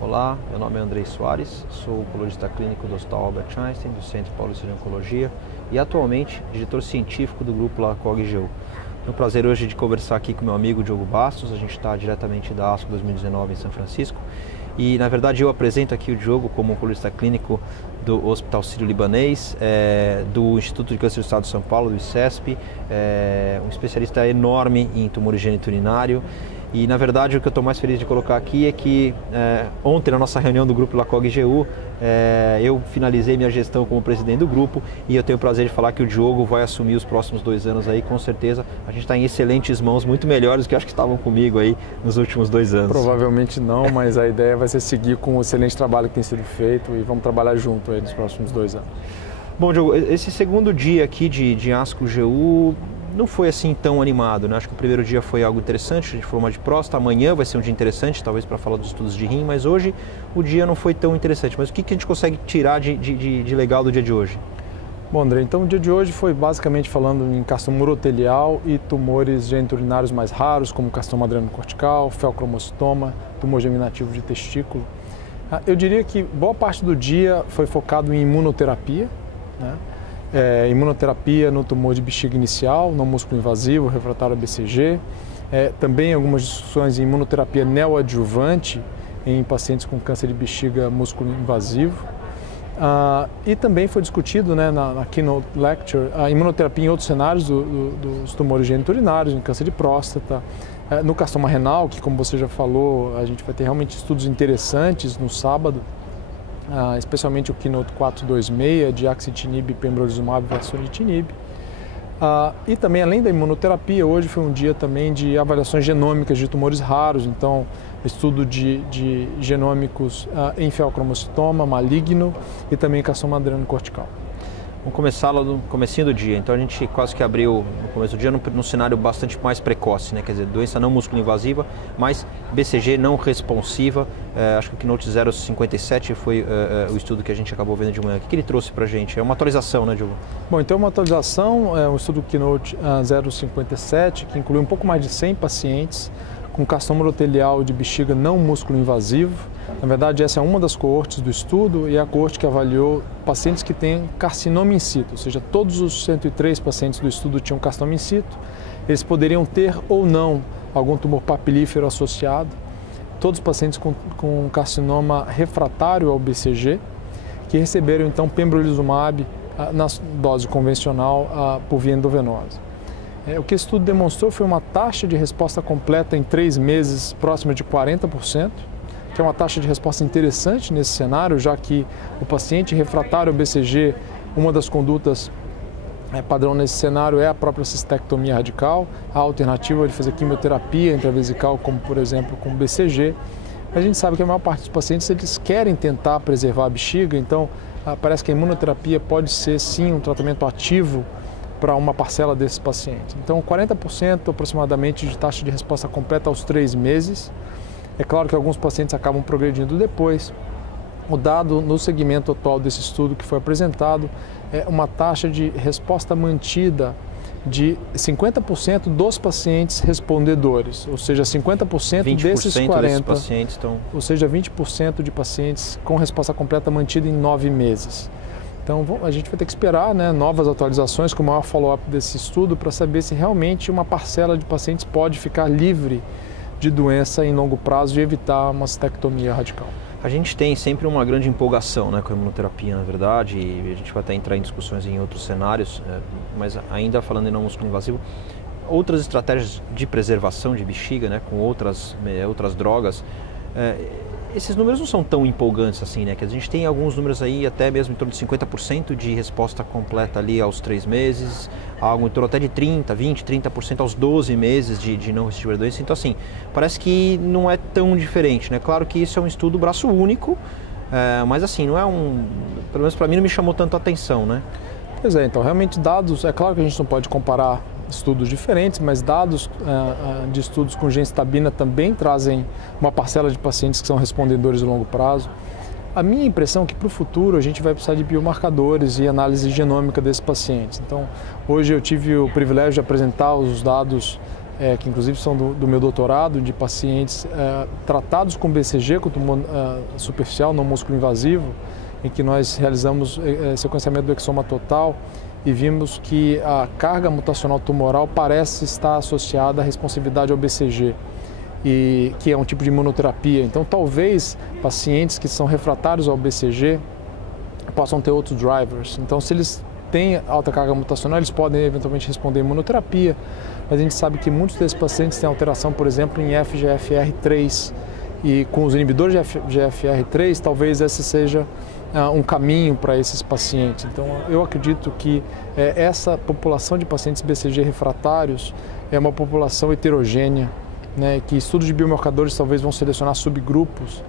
Olá, meu nome é Andrei Soares, sou oncologista clínico do Hospital Albert Einstein, do Centro Paulista de Oncologia e atualmente diretor científico do grupo LACOG-GU. É um prazer hoje de conversar aqui com meu amigo Diogo Bastos, a gente está diretamente da ASCO 2019 em São Francisco e na verdade eu apresento aqui o Diogo como oncologista clínico do Hospital Sírio-Libanês, do Instituto de Câncer do Estado de São Paulo, do ICESP, um especialista enorme em tumor geniturinário. E na verdade o que eu estou mais feliz de colocar aqui é que ontem na nossa reunião do grupo LACOG-GU eu finalizei minha gestão como presidente do grupo e eu tenho o prazer de falar que o Diogo vai assumir os próximos 2 anos aí, com certeza. A gente está em excelentes mãos, muito melhores do que acho que estavam comigo aí nos últimos 2 anos. Provavelmente não, mas a ideia vai ser seguir com o excelente trabalho que tem sido feito e vamos trabalhar junto aí nos próximos 2 anos. Bom, Diogo, esse segundo dia aqui de ASCO-GU não foi assim tão animado, né? Acho que o primeiro dia foi algo interessante, a gente falou mais de próstata, amanhã vai ser um dia interessante, talvez para falar dos estudos de rim, mas hoje o dia não foi tão interessante. Mas o que a gente consegue tirar de legal do dia de hoje? Bom, André, então o dia de hoje foi basicamente falando em carcinoma urotelial e tumores geniturinários mais raros, como carcinoma adrenocortical, feocromocitoma, tumor germinativo de testículo. Eu diria que boa parte do dia foi focado em imunoterapia, né? Imunoterapia no tumor de bexiga inicial, não músculo invasivo, refratário a BCG, também algumas discussões em imunoterapia neoadjuvante em pacientes com câncer de bexiga músculo invasivo. E também foi discutido, né, na Keynote Lecture a imunoterapia em outros cenários dos tumores geniturinários, em câncer de próstata, no carcinoma renal, que como você já falou, a gente vai ter realmente estudos interessantes no sábado, especialmente o Keynote 426 de axitinib, pembrolizumab e sunitinib. E também, além da imunoterapia, hoje foi um dia também de avaliações genômicas de tumores raros, então estudo de genômicos em feocromocitoma maligno e também carcinoma adrenocortical. Vamos começar lá no comecinho do dia, então a gente quase que abriu no começo do dia num cenário bastante mais precoce, né? Quer dizer, doença não músculo-invasiva, mas BCG não responsiva. Acho que o Keynote 057 foi o estudo que a gente acabou vendo de manhã. O que ele trouxe para a gente? É uma atualização, né, Diogo? Bom, então uma atualização, um estudo Keynote 057, que inclui um pouco mais de 100 pacientes com carcinoma urotelial de bexiga não músculo-invasivo. Na verdade, essa é uma das coortes do estudo e é a coorte que avaliou pacientes que têm carcinoma in situ, ou seja, todos os 103 pacientes do estudo tinham carcinoma in situ. Eles poderiam ter ou não algum tumor papilífero associado. Todos os pacientes com carcinoma refratário ao BCG, que receberam então pembrolizumab na dose convencional por via endovenosa. O que esse estudo demonstrou foi uma taxa de resposta completa em 3 meses próxima de 40%, que é uma taxa de resposta interessante nesse cenário, já que o paciente refratário ao BCG, uma das condutas padrão nesse cenário é a própria cistectomia radical, a alternativa de fazer quimioterapia intravesical, como por exemplo com BCG. A gente sabe que a maior parte dos pacientes eles querem tentar preservar a bexiga, então parece que a imunoterapia pode ser sim um tratamento ativo para uma parcela desses pacientes. Então 40% aproximadamente de taxa de resposta completa aos 3 meses. É claro que alguns pacientes acabam progredindo depois. O dado no segmento atual desse estudo que foi apresentado é uma taxa de resposta mantida de 50% dos pacientes respondedores, ou seja, 50% desses 40, pacientes estão... ou seja, 20% de pacientes com resposta completa mantida em 9 meses. Então a gente vai ter que esperar, né, novas atualizações com o maior follow-up desse estudo para saber se realmente uma parcela de pacientes pode ficar livre de doença em longo prazo e evitar uma cistectomia radical. A gente tem sempre uma grande empolgação, né, com a imunoterapia, na verdade, e a gente vai até entrar em discussões em outros cenários, mas ainda falando em não músculo invasivo, outras estratégias de preservação de bexiga, né, com outras drogas, esses números não são tão empolgantes assim, né? Que a gente tem alguns números aí até mesmo em torno de 50% de resposta completa ali aos 3 meses, algo em torno até de 30% aos 12 meses de não recidiva da doença. Então assim, parece que não é tão diferente, né? Claro que isso é um estudo braço único, mas assim, não é pelo menos para mim não me chamou tanto a atenção, né? Pois é, então realmente dados, é claro que a gente não pode comparar estudos diferentes, mas dados de estudos com gemcitabina também trazem uma parcela de pacientes que são respondedores de longo prazo. A minha impressão é que para o futuro a gente vai precisar de biomarcadores e análise genômica desses pacientes. Então, hoje eu tive o privilégio de apresentar os dados, que inclusive são do meu doutorado, de pacientes tratados com BCG, com tumor superficial, não músculo invasivo, em que nós realizamos sequenciamento do exoma total e vimos que a carga mutacional tumoral parece estar associada à responsividade ao BCG, e que é um tipo de imunoterapia. Então, talvez pacientes que são refratários ao BCG possam ter outros drivers. Então, se eles têm alta carga mutacional, eles podem eventualmente responder à imunoterapia, mas a gente sabe que muitos desses pacientes têm alteração, por exemplo, em FGFR3, e com os inibidores de FGFR3, talvez esse seja um caminho para esses pacientes. Então, eu acredito que essa população de pacientes BCG refratários é uma população heterogênea, né, que estudos de biomarcadores talvez vão selecionar subgrupos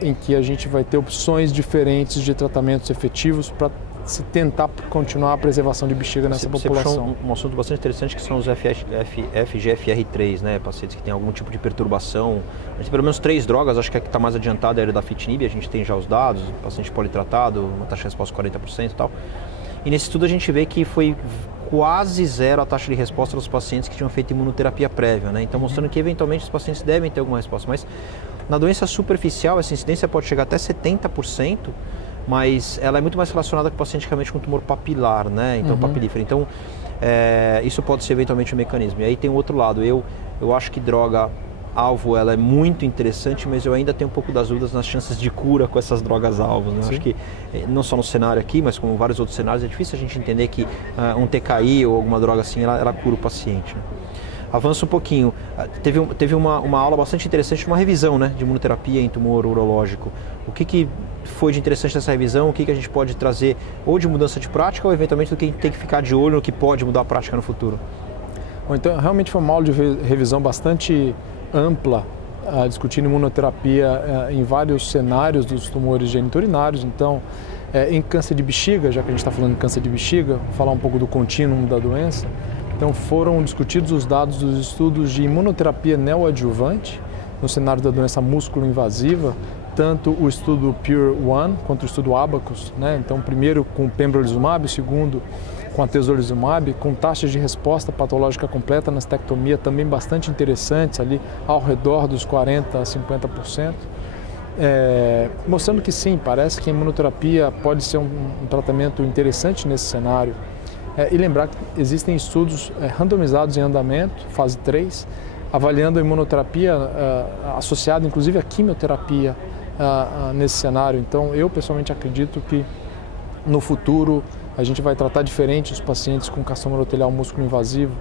em que a gente vai ter opções diferentes de tratamentos efetivos para se tentar continuar a preservação de bexiga nessa população. Você puxou um assunto bastante interessante, que são os FGFR3, né, pacientes que têm algum tipo de perturbação. A gente tem pelo menos 3 drogas, acho que a que está mais adiantada é a da Fitinib, a gente tem já os dados, paciente politratado, uma taxa de resposta de 40% e tal. E nesse estudo a gente vê que foi quase zero a taxa de resposta dos pacientes que tinham feito imunoterapia prévia, né? Então mostrando que eventualmente os pacientes devem ter alguma resposta, mas na doença superficial essa incidência pode chegar até 70%, mas ela é muito mais relacionada com o paciente realmente com tumor papilar, né? Então papilífero. Então isso pode ser eventualmente um mecanismo. E aí tem o outro lado, eu acho que droga alvo ela é muito interessante, mas eu ainda tenho um pouco das dúvidas nas chances de cura com essas drogas alvos, né? Acho que não só no cenário aqui, mas como vários outros cenários, é difícil a gente entender que um TKI ou alguma droga assim, ela cura o paciente, né? Avança um pouquinho, teve uma aula bastante interessante, uma revisão, né, de imunoterapia em tumor urológico. O que foi de interessante nessa revisão? O que a gente pode trazer ou de mudança de prática ou eventualmente do que a gente tem que ficar de olho no que pode mudar a prática no futuro? Bom, então realmente foi uma aula de revisão bastante ampla, discutindo imunoterapia em vários cenários dos tumores geniturinários. Então, em câncer de bexiga, já que a gente está falando de câncer de bexiga, vou falar um pouco do contínuo da doença. Então, foram discutidos os dados dos estudos de imunoterapia neoadjuvante no cenário da doença músculo-invasiva, tanto o estudo PURE-1 quanto o estudo Abacus, né? Então, primeiro com o pembrolizumab, segundo com a atezolizumab, com taxas de resposta patológica completa na estectomia também bastante interessantes, ali ao redor dos 40% a 50%, mostrando que sim, parece que a imunoterapia pode ser um tratamento interessante nesse cenário. E lembrar que existem estudos randomizados em andamento, fase 3, avaliando a imunoterapia associada inclusive à quimioterapia nesse cenário. Então, eu pessoalmente acredito que no futuro a gente vai tratar diferente os pacientes com carcinoma urotelial músculo invasivo,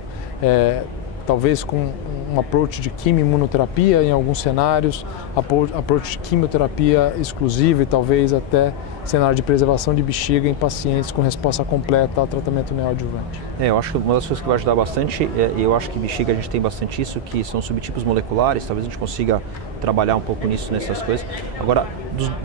talvez com um approach de quimio-imunoterapia em alguns cenários, approach de quimioterapia exclusiva e talvez até cenário de preservação de bexiga em pacientes com resposta completa ao tratamento neoadjuvante. Eu acho que uma das coisas que vai ajudar bastante, eu acho que bexiga a gente tem bastante isso, que são subtipos moleculares, talvez a gente consiga trabalhar um pouco nisso, nessas coisas. Agora,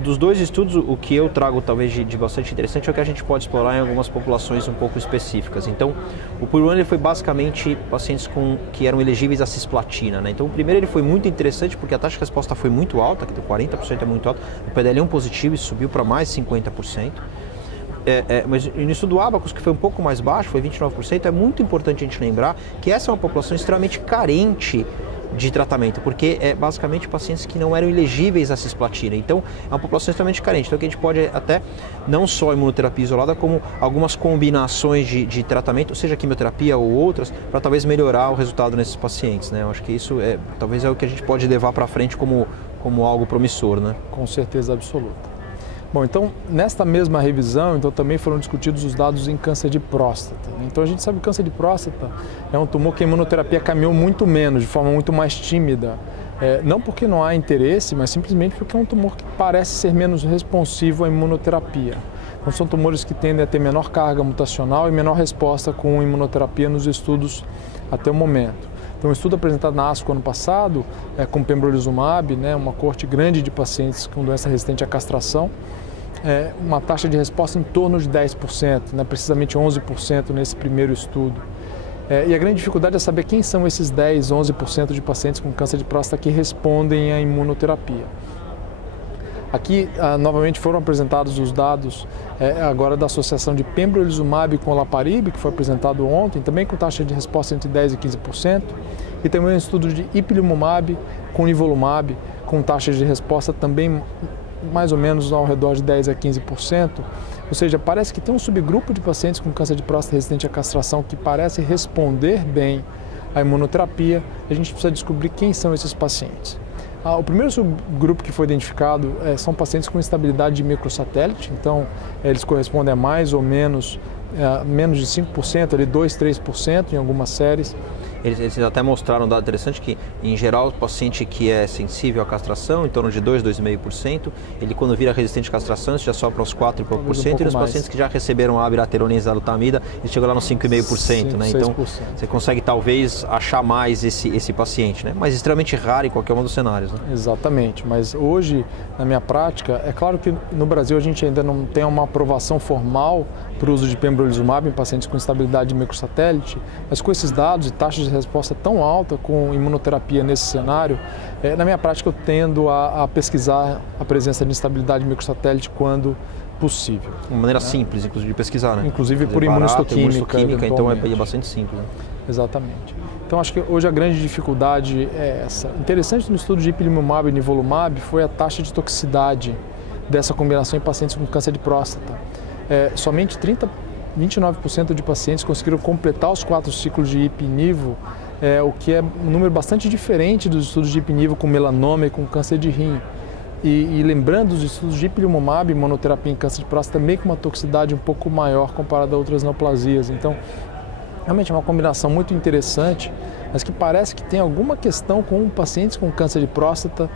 dos 2 estudos, o que eu trago talvez de bastante interessante é o que a gente pode explorar em algumas populações um pouco específicas. Então, o PURE-1 ele foi basicamente pacientes que eram elegíveis à cisplatina, né? Então, o primeiro ele foi muito interessante porque a taxa de resposta foi muito alta, que 40% é muito alto, o PDL1 positivo subiu para mais 50%. Mas no estudo Abacus, que foi um pouco mais baixo, foi 29%, é muito importante a gente lembrar que essa é uma população extremamente carente de tratamento, porque é basicamente pacientes que não eram elegíveis à cisplatina. Então, é uma população extremamente carente. Então, que a gente pode até, não só imunoterapia isolada, como algumas combinações de tratamento, seja quimioterapia ou outras, para talvez melhorar o resultado nesses pacientes, né? Eu acho que isso talvez é o que a gente pode levar para frente como algo promissor, né? Com certeza absoluta. Bom, então, nesta mesma revisão, também foram discutidos os dados em câncer de próstata. Então, a gente sabe que o câncer de próstata é um tumor que a imunoterapia caminhou muito menos, de forma muito mais tímida. Não porque não há interesse, mas simplesmente porque é um tumor que parece ser menos responsivo à imunoterapia. Então, são tumores que tendem a ter menor carga mutacional e menor resposta com imunoterapia nos estudos até o momento. Então, um estudo apresentado na ASCO ano passado, com pembrolizumab, né, uma coorte grande de pacientes com doença resistente à castração, uma taxa de resposta em torno de 10%, né, precisamente 11% nesse primeiro estudo. E a grande dificuldade é saber quem são esses 10, 11% de pacientes com câncer de próstata que respondem à imunoterapia. Aqui, novamente, foram apresentados os dados agora da associação de pembrolizumab com olaparib, que foi apresentado ontem, também com taxa de resposta entre 10% e 15%, e também um estudo de ipilimumab com nivolumab, com taxas de resposta também mais ou menos ao redor de 10% a 15%, ou seja, parece que tem um subgrupo de pacientes com câncer de próstata resistente à castração que parece responder bem à imunoterapia. A gente precisa descobrir quem são esses pacientes. O primeiro subgrupo que foi identificado são pacientes com instabilidade de microsatélite, então eles correspondem a mais ou menos de 5%, ali 2%, 3% em algumas séries. Eles até mostraram um dado interessante que, em geral, o paciente que é sensível à castração, em torno de 2%, 2,5%, ele quando vira resistente à castração, isso já sobe para uns 4% e pouco por cento, e os pacientes que já receberam a abiraterona e exalutamida, ele chegou lá nos 5,5%, né? Então, você consegue talvez achar mais esse paciente, né? Mas extremamente raro em qualquer um dos cenários, né? Exatamente, mas hoje, na minha prática, é claro que no Brasil a gente ainda não tem uma aprovação formal para o uso de pembrolizumab em pacientes com instabilidade de microsatélite, mas com esses dados e taxas de resposta tão alta com imunoterapia nesse cenário, na minha prática eu tendo a pesquisar a presença de instabilidade de microsatélite quando possível. Uma maneira simples, inclusive, de pesquisar, né? Inclusive por imunohistoquímica, então é bastante simples. Né? Exatamente. Então acho que hoje a grande dificuldade é essa. Interessante no estudo de ipilimumab e nivolumab foi a taxa de toxicidade dessa combinação em pacientes com câncer de próstata. Somente 29% de pacientes conseguiram completar os 4 ciclos de ipinivo, o que é um número bastante diferente dos estudos de ipinivo com melanoma e com câncer de rim. E lembrando os estudos de ipilimumab e monoterapia em câncer de próstata também com uma toxicidade um pouco maior comparada a outras neoplasias. Então, realmente é uma combinação muito interessante, mas que parece que tem alguma questão com pacientes com câncer de próstata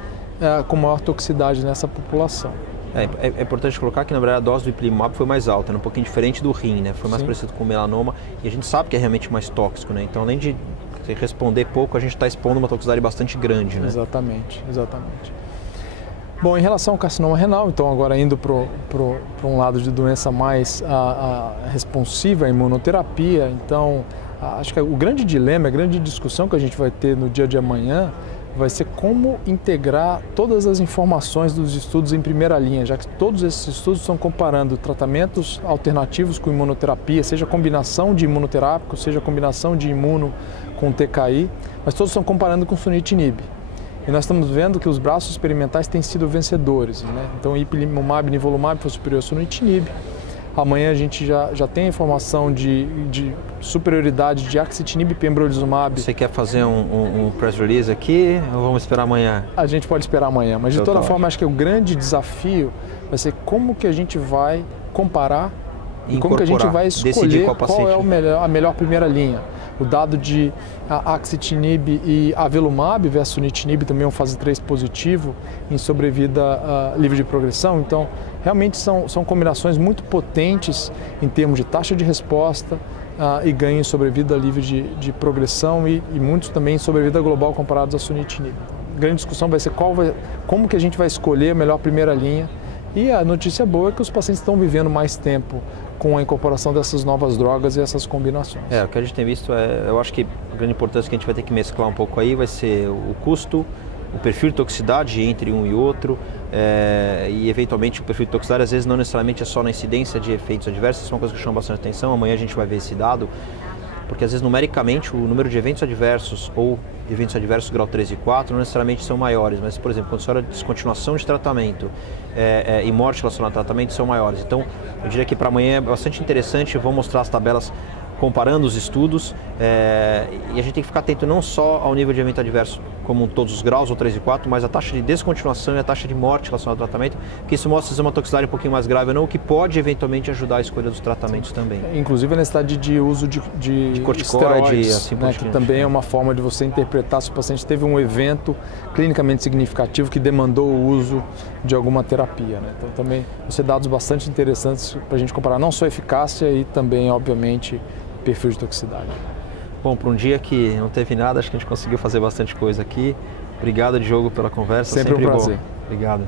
com maior toxicidade nessa população. É importante colocar que, na verdade, a dose do ipilimumab foi mais alta, um pouquinho diferente do rim, né? Foi mais parecido com o melanoma e a gente sabe que é realmente mais tóxico, né? Então, além de responder pouco, a gente está expondo uma toxicidade bastante grande, né? Exatamente, exatamente. Bom, em relação ao carcinoma renal, então agora indo para um lado de doença mais responsiva à imunoterapia, então acho que o grande dilema, a grande discussão que a gente vai ter no dia de amanhã vai ser como integrar todas as informações dos estudos em primeira linha, já que todos esses estudos estão comparando tratamentos alternativos com imunoterapia, seja combinação de imunoterápico, seja combinação de imuno com TKI, mas todos estão comparando com sunitinib. E nós estamos vendo que os braços experimentais têm sido vencedores, né? Então, ipilimumab e nivolumab foi superior ao sunitinib. Amanhã a gente já tem informação de superioridade de axitinib e pembrolizumab. Você quer fazer um press release aqui ou vamos esperar amanhã? A gente pode esperar amanhã, mas de toda forma acho que o grande desafio vai ser como que a gente vai comparar e como que a gente vai escolher qual é a melhor primeira linha. O dado de axitinib e avelumab versus sunitinib também é um fase 3 positivo em sobrevida livre de progressão. Então, realmente são combinações muito potentes em termos de taxa de resposta e ganho em sobrevida livre de progressão e muitos também em sobrevida global comparados a sunitinib. A grande discussão vai ser como que a gente vai escolher a melhor primeira linha. E a notícia boa é que os pacientes estão vivendo mais tempo com a incorporação dessas novas drogas e essas combinações. O que a gente tem visto eu acho que a grande importância que a gente vai ter que mesclar um pouco aí vai ser o custo, o perfil de toxicidade entre um e outro, e eventualmente o perfil de toxicidade às vezes não necessariamente é só na incidência de efeitos adversos, isso é uma coisa que chama bastante atenção. Amanhã a gente vai ver esse dado, porque às vezes numericamente o número de eventos adversos ou eventos adversos grau 3 e 4 não necessariamente são maiores, mas, por exemplo, quando você olha descontinuação de tratamento e morte relacionada ao tratamento são maiores. Então, eu diria que para amanhã é bastante interessante, eu vou mostrar as tabelas comparando os estudos e a gente tem que ficar atento não só ao nível de evento adverso como todos os graus, ou 3 e 4, mas a taxa de descontinuação e a taxa de morte relacionada ao tratamento, porque isso mostra se é uma toxicidade um pouquinho mais grave ou não, o que pode eventualmente ajudar a escolha dos tratamentos também. Inclusive a necessidade de uso de corticoide, assim por que também é uma forma de você interpretar se o paciente teve um evento clinicamente significativo que demandou o uso de alguma terapia, né? Então também vão ser dados bastante interessantes para a gente comparar não só a eficácia e também, obviamente, perfil de toxicidade. Bom, para um dia que não teve nada, acho que a gente conseguiu fazer bastante coisa aqui. Obrigado, Diogo, pela conversa. Sempre um prazer. Bom. Obrigado.